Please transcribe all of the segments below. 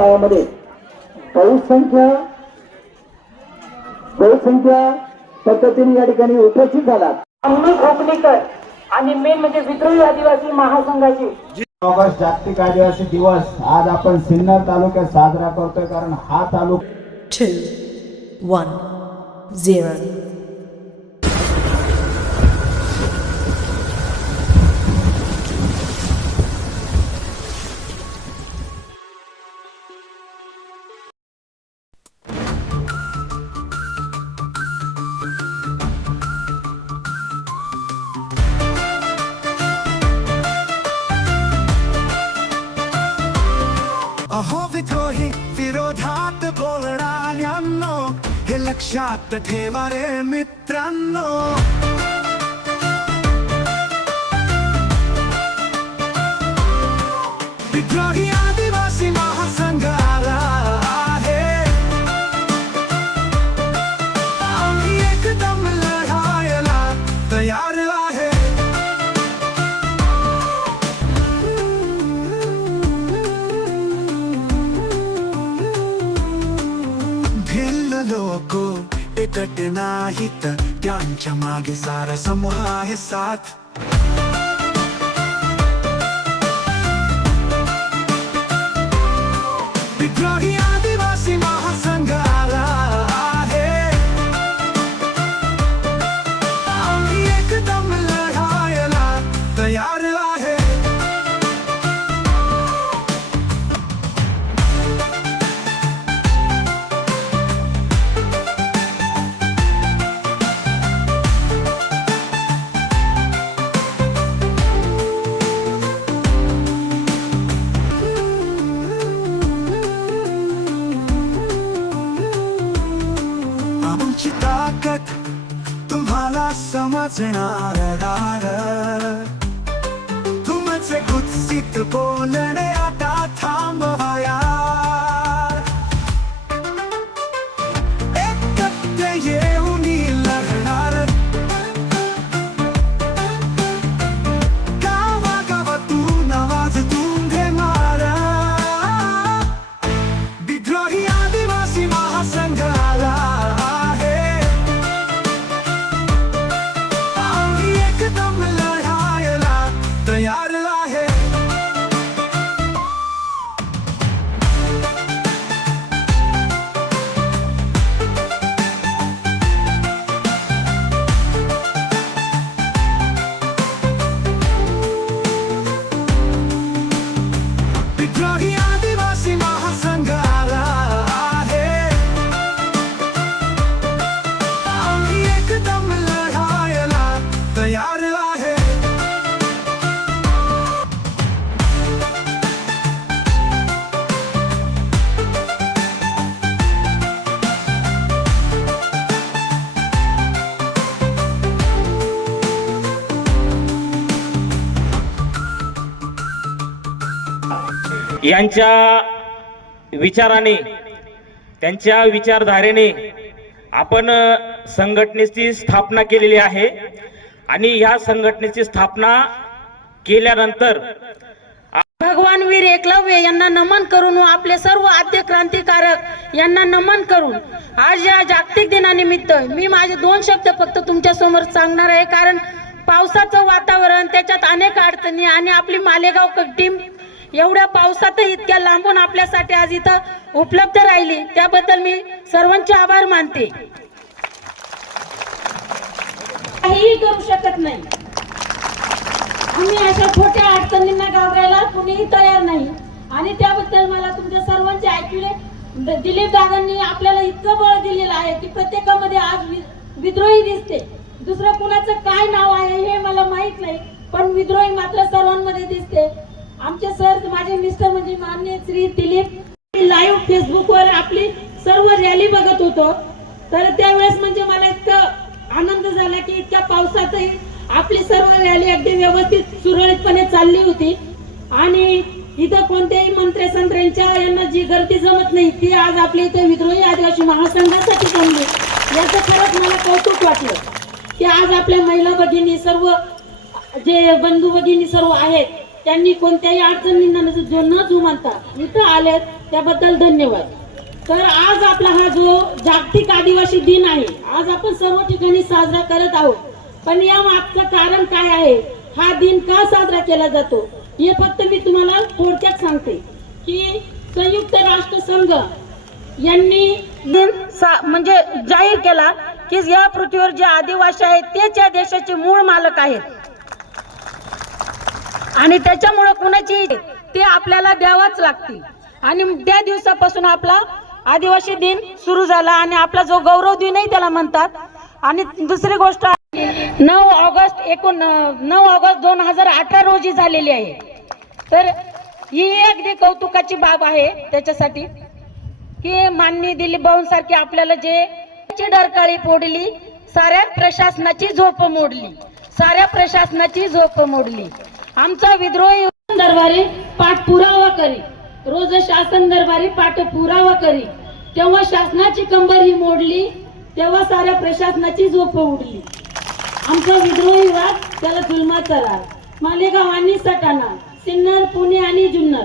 गावामध्ये. बहुसंख्या बहुसंख्या पद्धतीने या ठिकाणी उपस्थित झाला अम्मी खोपलीकर आणि मेन म्हणजे विद्रोही आदिवासी महासंघाची. ऑगस्ट जागतिक आदिवासी दिवस आज आपण सिन्नर तालुक्यात साजरा करतोय कारण हा तालुका two, लक्षात ठेवा रे मित्रांनो. विद्रोही लोक एकट नाहीत. त्यांच्या मागे सारा समूह आहे साथ. विद्रोही समजणार तुमचे यांच्या विचाराने त्यांच्या विचारधारेने आपण संघटनेची स्थापना केलेली आहे. आणि ह्या संघटनेची स्थापना केल्यानंतर भगवान वीर एकलव्य यांना नमन करून व आपले सर्व आद्य क्रांतिकारक यांना नमन करून आज या जागतिक दिनानिमित्त मी माझे दोन शब्द फक्त तुमच्यासमोर सांगणार आहे. कारण पावसाचं वातावरण त्याच्यात अनेक अडचणी आणि आपली मालेगाव टीम एवढ्या पावसातही इतक्या लांबून आपल्यासाठी आज इथं उपलब्ध राहिली. त्याबद्दल मी सर्वांचे आभार मानते. काहीही करू शकत नाही. आम्ही अशा छोट्या अडचणींना घाबरायला कुणीही तयार नाही. आणि त्याबद्दल मला तुमच्या सर्वांचे ऐकले दिलीप दादांनी आपल्याला इतकं बळ दिलेलं आहे की प्रत्येकामध्ये आज विद्रोही दिसते. दुसरं कुणाचं काय नाव आहे हे मला माहीत नाही पण विद्रोही मात्र सर्वांमध्ये दिसते. आमचे सर माझे मिस्टर म्हणजे मान्य श्री दिलीप. लाईव्ह फेसबुकवर आपली सर्व रॅली बघत होतो. तर त्यावेळेस म्हणजे मला इतकं आनंद झाला की इतक्या पावसातही आपली सर्व रॅली अगदी व्यवस्थित सुरळीतपणे चालली होती. आणि इथं कोणत्याही मंत्र्या संत्र्यांच्या यांना जी गर्दी जमत नाही ती आज आपल्या इथे विद्रोही आदिवासी महासंघासाठी जमली. याचं खरंच मला कौतुक वाटलं की आज आपल्या महिला भगिनी सर्व जे बंधू भगिनी सर्व आहेत त्यांनी कोणत्याही अडचणींना जो न जुमानता इथं आलेत त्याबद्दल धन्यवाद. तर आज आपला हा जो जागतिक आदिवासी दिन आहे आज आपण सर्व ठिकाणी साजरा करत आहोत. पण या मागचं कारण काय आहे? हा दिन का साजरा केला जातो? हे फक्त मी तुम्हाला थोडक्यात सांगते की संयुक्त राष्ट्र संघ यांनी दिन सा- म्हणजे जाहीर केला की या पृथ्वीवर जे आदिवासी आहेत तेच या देशाचे मूळ मालक आहेत. आणि त्याच्यामुळे कुणाची ते आपल्याला द्यावाच लागते आणि त्या दिवसापासून आपला आदिवासी दिन सुरू झाला आणि आपला जो गौरव दिनही त्याला म्हणतात. आणि दुसरी गोष्ट नऊ ऑगस्ट एकूण नऊ ऑगस्ट दोन हजार अठरा रोजी झालेली आहे. तर ही अगदी कौतुकाची बाब आहे त्याच्यासाठी. की माननीय दिलीप भाऊंसारखी आपल्याला जे डरकाळी फोडली साऱ्या प्रशासनाची झोप मोडली. साऱ्या प्रशासनाची झोप मोडली. आमचा विद्रोही दरबारी पाठपुरावा करी. रोज शासन दरबारी पाठपुरावा करी. तेव्हा शासनाची कंबर ही मोडली तेव्हा साऱ्या प्रशासनाची झोप उडली. आमचा विद्रोही वाद त्याला जुलमाचा राग मालेगाव आणि सटाणा सिन्नर पुणे आणि जुन्नर.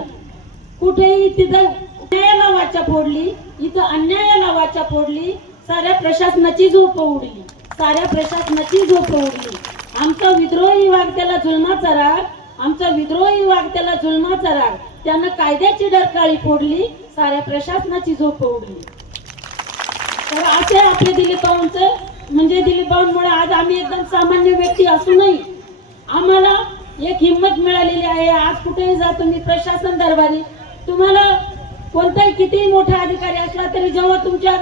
कुठेही तिथं अन्यायाला वाचा फोडली इथं अन्यायाला वाचा फोडली साऱ्या प्रशासनाची झोप उडली. साऱ्या प्रशासनाची झोप उडली. आमचा विद्रोही वाघ त्याला जुलमाचा राग आमचा विद्रोही वाघ त्याला जुलमाचा राग. त्यानं कायद्याची डरकाळी फोडली साऱ्या प्रशासनाची झोप उडली. तर असे आपले दिलीप म्हणजे दिलीप आज आम्ही एकदम सामान्य व्यक्ती असूनही आम्हाला एक हिंमत मिळालेली आहे. आज कुठेही जा तुम्ही प्रशासन दरबारी. तुम्हाला कोणताही कितीही मोठा अधिकारी असला तरी जेव्हा तुमच्या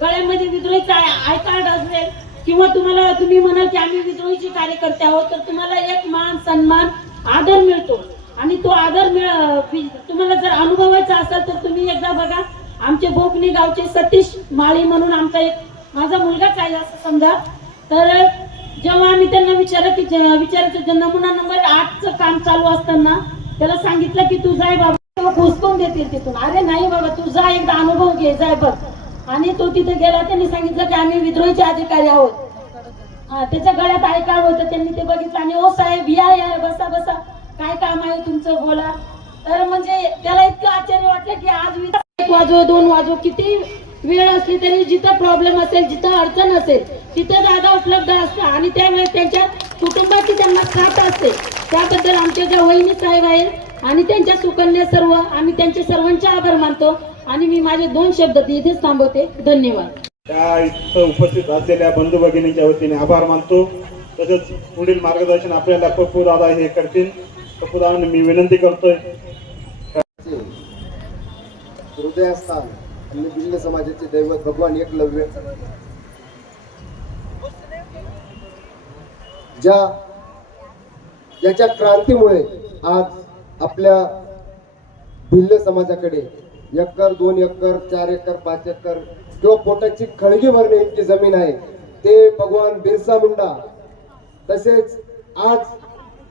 गळ्यामध्ये विद्रोहीचा आय कार्ड असेल किंवा तुम्हाला तुम्ही म्हणाल की आम्ही विद्रोहीचे कार्यकर्ते आहोत तर तुम्हाला एक मान सन्मान आदर मिळतो. आणि तो आदर मिळ तुम्हाला जर अनुभवायचा असेल तर तुम्ही एकदा बघा. आमचे बोकणी गावचे सतीश माळी म्हणून आमचा एक माझा मुलगाच आहे असं समजा. तर जेव्हा आम्ही त्यांना विचारलं की विचारायचं जे नमुना नंबर आठचं काम चालू असताना त्याला सांगितलं की तू जाय बाबा तेव्हा घुसकून देतील तिथून. अरे नाही बाबा तू जा एकदा अनुभव घे जाय बघ. आणि तो तिथे गेला त्यांनी सांगितलं की आम्ही विद्रोहीचे अधिकारी आहोत. त्याच्या गळ्यात आहे काय होतं. त्यांनी ते बघितलं आणि ओ साहेब या या बसा बसा. काय काम आहे तुमचं? बोला. तर म्हणजे त्याला इतकं आश्चर्य वाटलं की आज एक वाजो दोन वाजो किती वेळ असली तरी जिथं प्रॉब्लेम असेल जिथं अडचण असेल तिथं दादा उपलब्ध असतं. आणि त्यावेळेस त्यांच्या कुटुंबाची त्यांना साथ असते. त्याबद्दल आमच्या ज्या वहिनी साहेब आहेत आणि त्यांच्या सुकन्या सर्व आम्ही त्यांचे सर्वांचे आभार मानतो. आणि मी माझे दोन शब्द इथेच थांबवते. धन्यवाद. त्या इथं उपस्थित असलेल्या बंधू भगिनींच्या वतीने आभार मानतो. तसेच पुढील मार्गदर्शन आपल्याला पप्पू दादा हे करतील. पप्पू दादांना मी विनंती करतोय. हृदयस्थान आणि भिल्ल समाजाचे दैवत भगवान एकलव्य. ज्या याच्या क्रांतीमुळे आज आपल्या भिल्ल समाजाकडे एकर दोन एकर चार एकर पाच एकर किंवा पोटाची खळगी भरणे इतकी जमीन आहे ते भगवान बिरसा मुंडा. तसेच आज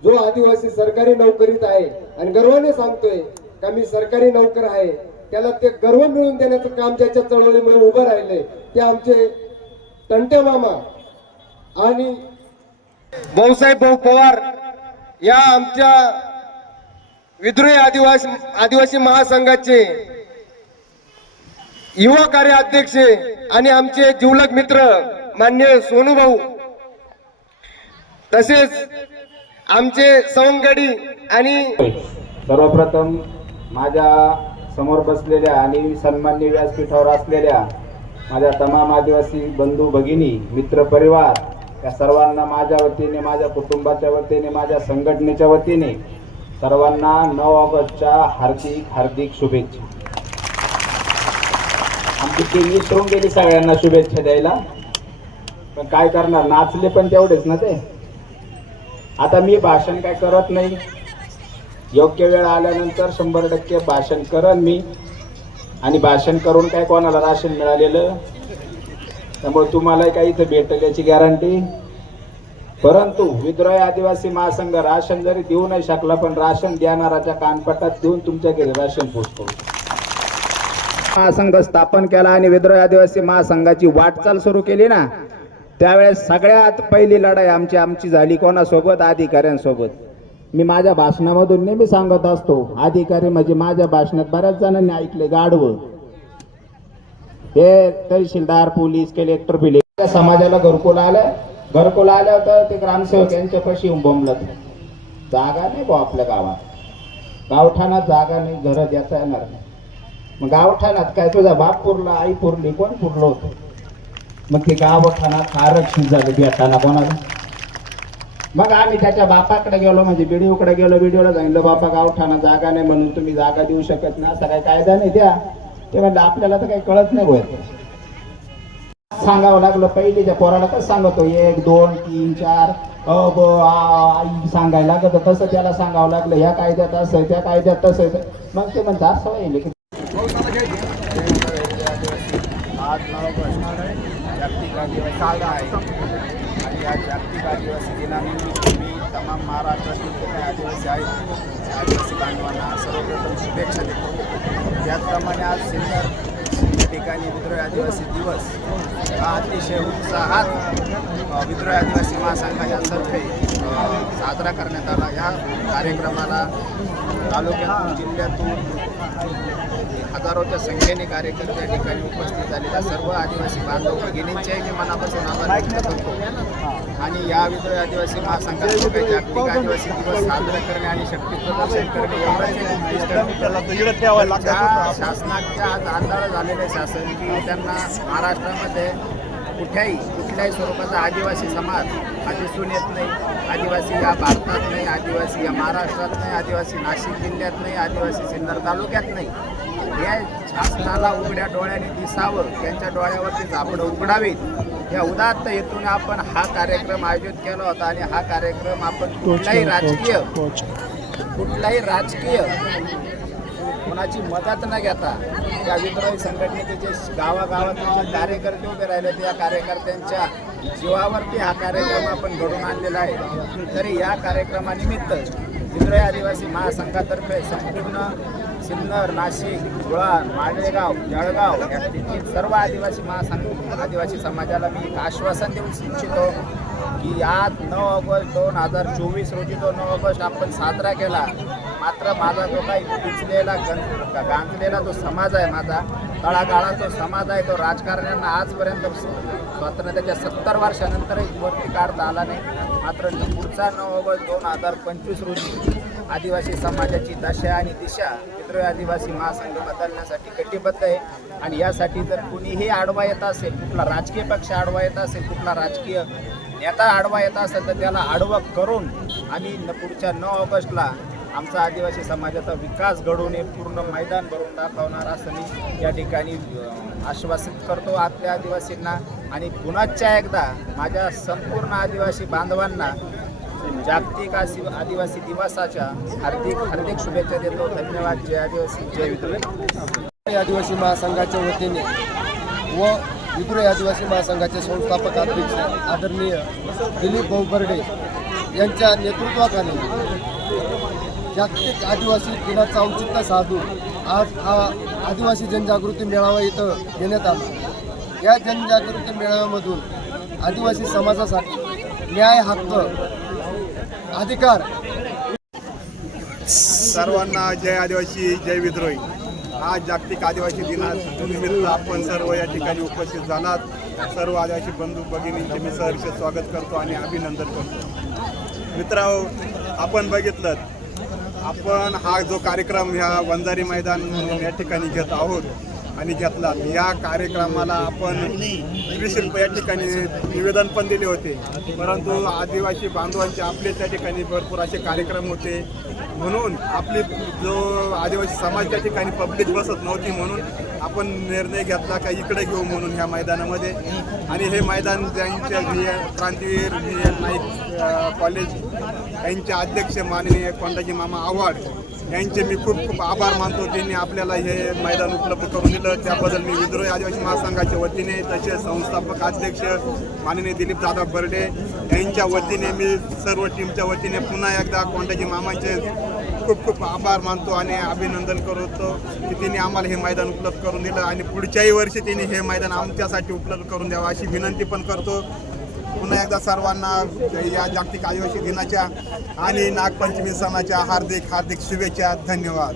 जो आदिवासी सरकारी नोकरीत आहे आणि गर्वाने सांगतोय का मी सरकारी नोकर आहे त्याला ते गर्व मिळवून देण्याचं काम ज्याच्या चळवळीमुळे उभं राहिले ते आमचे तंटे मामा आणि भाऊसाहेब भाऊ पवार या आमच्या विद्रोही आदिवासी आदिवासी महासंघाचे युवा कार्य अध्यक्ष आणि आमचे जिवलक मित्र मान्य सोनू भाऊ. तसेच आमचे सवंगडी आणि सर्वप्रथम माझ्यासमोर बसलेल्या आणि सन्मान्य व्यासपीठावर असलेल्या माझ्या तमाम आदिवासी बंधू भगिनी मित्र परिवार या सर्वांना माझ्या वतीने माझ्या कुटुंबाच्या वतीने माझ्या संघटनेच्या वतीने सर्वांना नऊ ऑगस्टच्या हार्दिक हार्दिक शुभेच्छा. आमची टीम विसरून गेली सगळ्यांना शुभेच्छा द्यायला. पण काय करणार? नाचले पण तेवढेच ना ते. आता मी भाषण काय करत नाही. योग्य वेळ आल्यानंतर शंभर टक्के भाषण करन मी. आणि भाषण करून काय कोणाला राशन मिळालेलं? त्यामुळे तुम्हाला काही इथं भेटेल याची गॅरंटी परंतु विद्रोही आदिवासी महासंघ राशन जरी देऊ नाही शकला पण राशन देणाराच्या कानपटात देऊन तुमच्या घरी राशन पोचतो. महासंघ स्थापन केला आणि विद्रोही आदिवासी महासंघाची वाटचाल सुरू केली ना त्यावेळेस सगळ्यात पहिली लढाई आमची आमची झाली कोणासोबत? अधिकाऱ्यांसोबत. मी माझ्या भाषणामधून नेहमी सांगत असतो अधिकारी म्हणजे माझ्या भाषणात बऱ्याच जणांनी ऐकले गाढवं. हे तहसीलदार पोलीस कलेक्टर बिले. त्या समाजाला घरकुल आलं. घरकुल आलं तर ते ग्रामसेवक यांच्या पाशी येऊन बोंबलत. जागा नाही भाऊ आपल्या गावात. गावठाणात जागा नाही घरं द्यायचा येणार नाही. मग गावठाणात काय तुझा बाप पुरला आई पुरली कोण पुरलं होतं? मग ते गावठाणात आरक्षित झालं भेटाना कोणाला मग आम्ही त्याच्या बापाकडे गेलो म्हणजे बीडीओकडे गेलो बीडीओला सांगितलं बापा गावठाणा जागा नाही म्हणून तुम्ही जागा देऊ शकत ना असा काही कायदा नाही द्या. ते म्हणलं आपल्याला तर काही कळत नाही होत सांगावं लागलं पहिलीच्या पोराला कसं सांगतो एक दोन तीन चार अ ब आ आई सांगायला लागत तसं त्याला सांगावं लागलं ह्या कायद्यात असं त्या कायद्यात तसं आहे. मग ते म्हणतात सवय आहे लेकरं. आज नऊ ऑगस्ट जागतिक आदिवासी दिन आहे. आणि या जागतिक आदिवासी दिनानिमित्त मी तमाम महाराष्ट्रातील जे काही आदिवासी आहेत त्या आदिवासी बांधवांना सर्वप्रथम शुभेच्छा देतो. त्याचप्रमाणे आज सिन्नर या ठिकाणी विद्रोही आदिवासी दिवस हा अतिशय उत्साहात अ, विद्रोही आदिवासी महासंघाच्यातर्फे साजरा करण्यात आला. या कार्यक्रमाला तालुक्यातून जिल्ह्यातून हजारोच्या संख्येने कार्यकर्ते या ठिकाणी उपस्थित झालेल्या सर्व आदिवासी बांधव भगिनींचेही मी मनापासून आभार व्यक्त करतो. आणि या विद्रोही आदिवासी महासंघातर्फे जागतिक आदिवासी दिवस साजरा करणे आणि शक्ती प्रदर्शन करणे एवढंच शासनाच्या आज आंधळ झालेले शासन की त्यांना महाराष्ट्रामध्ये कुठल्याही कुठल्याही स्वरूपाचा आदिवासी समाज हा दिसून येत नाही. आदिवासी या भारतात नाही आदिवासी या महाराष्ट्रात नाही आदिवासी नाशिक जिल्ह्यात नाही आदिवासी सिन्नर तालुक्यात नाही. या शासनाला उघड्या डोळ्याने दिसावं त्यांच्या डोळ्यावरती झापडं उघडावीत या उदात्त हेतूने आपण हा कार्यक्रम आयोजित केला होता आणि हा कार्यक्रम आपण कुठलाही राजकीय कुठलाही राजकीय कोणाची मदत न घेता या विद्रोही संघटनेचे जे गावागावात जे कार्यकर्ते उभे राहिले ते या कार्यकर्त्यांच्या जीवावरती हा कार्यक्रम आपण घडून आणलेला आहे. तरी या कार्यक्रमानिमित्त विद्रोही आदिवासी महासंघातर्फे संपूर्ण सिन्नर नाशिक धुळा मांडळेगाव जळगाव या सर्व आदिवासी महासंघ आदिवासी समाजाला मी एक आश्वासन देऊ इच्छितो की आज नऊ ऑगस्ट दोन हजार चोवीस रोजी तो नऊ ऑगस्ट आपण साजरा केला मात्र माझा जो काही पिचलेला गं गांजलेला जो समाज आहे माझा तळागाळा जो समाज आहे तो राजकारण्यांना आजपर्यंत स्वातंत्र्याच्या सत्तर वर्षानंतरही वरती काढता आला नाही. मात्र पुढचा नऊ ऑगस्ट दोन हजार पंचवीस रोजी आदिवासी समाजाची दशा आणि दिशा विद्रोही आदिवासी महासंघ बदलण्यासाठी कटिबद्ध आहे. आणि यासाठी जर कुणीही आडवा येत असेल कुठला राजकीय पक्ष आडवा येत असेल कुठला राजकीय नेता आडवा येत असेल तर त्याला आडवं करून आम्ही न- पुढच्या नऊ ऑगस्टला आमचा आदिवासी समाजाचा विकास घडवून हे पूर्ण मैदान भरून दाखवणार असं मी या ठिकाणी आश्वासित करतो आपल्या आदिवासींना. आणि पुन्हाच्या एकदा माझ्या संपूर्ण आदिवासी बांधवांना जागतिक आसी आदिवासी दिवसाच्या हार्दिक हार्दिक शुभेच्छा देतो. धन्यवाद. जय आदिवासी. जय विद्रोही आदिवासी महासंघाच्या वतीने व विद्रोही आदिवासी महासंघाचे संस्थापक अध्यक्ष आदरणीय दिलीप भाऊ बर्डे यांच्या नेतृत्वाखाली जागतिक आदिवासी दिनाचं औचित्य साधून आज हा आदिवासी जनजागृती मेळावा इथं घेण्यात आला. या जनजागृती मेळाव्यामधून आदिवासी समाजासाठी न्याय हक्क अधिकार. सर्वांना जय आदिवासी जय विद्रोही. आज जागतिक आदिवासी दिनानिमित्त आपण सर्व या ठिकाणी उपस्थित झालात सर्व आदिवासी बंधू भगिनींचे मी सहर्ष स्वागत करतो आणि अभिनंदन करतो. मित्रांनो आपण बघितलं आपण हा जो कार्यक्रम ह्या वंजारी मैदान म्हणून या ठिकाणी घेत आहोत. आणि घेतला. या कार्यक्रमाला आपण त्रिशिल्प या ठिकाणी निवेदन पण दिले होते. परंतु आदिवासी बांधवांचे आपले त्या ठिकाणी भरपूर असे कार्यक्रम होते. म्हणून आपली जो आदिवासी समाज त्या ठिकाणी पब्लिक बसत नव्हती म्हणून आपण निर्णय घेतला का इकडे घेऊ म्हणून ह्या मैदानामध्ये. आणि हे मैदान ज्यांच्या क्रांतीवीर नाईक कॉलेज यांचे अध्यक्ष माननीय कोंडाजी मामा आव्हाड यांचे मी खूप खूप आभार मानतो. त्यांनी आपल्याला हे मैदान उपलब्ध करून दिलं त्याबद्दल मी विद्रोही आदिवासी महासंघाच्या वतीने तसेच संस्थापक अध्यक्ष माननीय दिलीप दादा बर्डे यांच्या वतीने मी सर्व टीमच्या वतीने पुन्हा एकदा कोंडाजी मामाचे खूप खूप आभार मानतो आणि अभिनंदन करतो की त्यांनी आम्हाला हे मैदान उपलब्ध करून दिलं आणि पुढच्याही वर्षी त्यांनी हे मैदान आमच्यासाठी उपलब्ध करून द्यावं अशी विनंती पण करतो. पुन्हा एकदा सर्वांना या जागतिक आदिवासी दिनाच्या आणि नागपंचमी सणाच्या हार्दिक हार्दिक शुभेच्छा धन्यवाद.